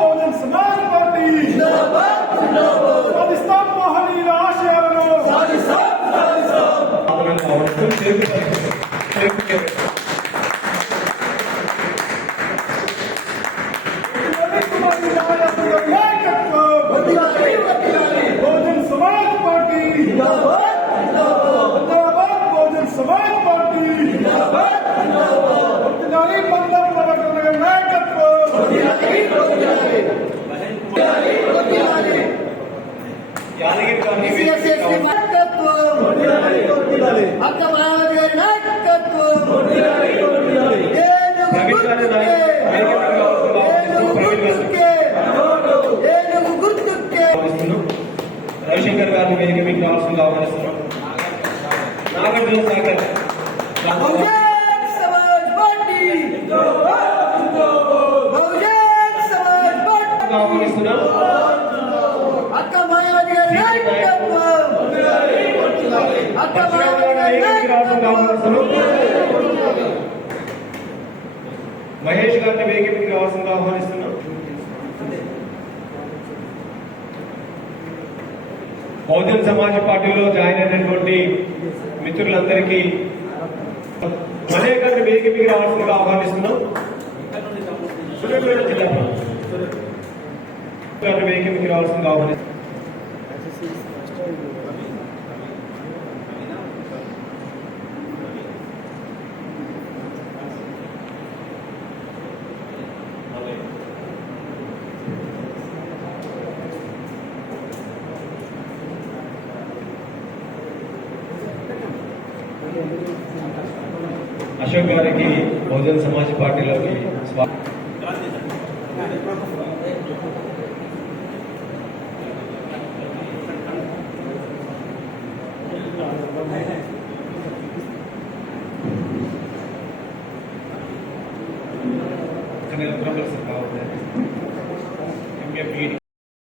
Bahujan Samaj party Pakistan మహనీయుల ఆశయాలను Bahujan Samaj party Bahujan Samaj party पंदर प्रवर्तन नायकत्व రవిశంకర్ గారిని వేదిక మీకు రావాల్సిందిగా ఆహ్వానిస్తున్నాం. నాగార్జున సాగర్ ఆహ్వానిస్తున్నాం. మహేష్ గారిని వేదికకి రావాల్సిందిగా ఆహ్వానిస్తున్నాం. బహుజన్ సమాజ్ పార్టీలో జాయిన్ అయినటువంటి మిత్రులందరికీ మహేష్ గారిని వేదికకి రావాల్సిందిగా ఆహ్వానిస్తున్నాం. గారిని వేదికకి రావాల్సిందిగా ఆహ్వానిస్తున్నాం. అశోక్ గారికి బహుజన్ సమాజ్ పార్టీలోకి స్వాగతం.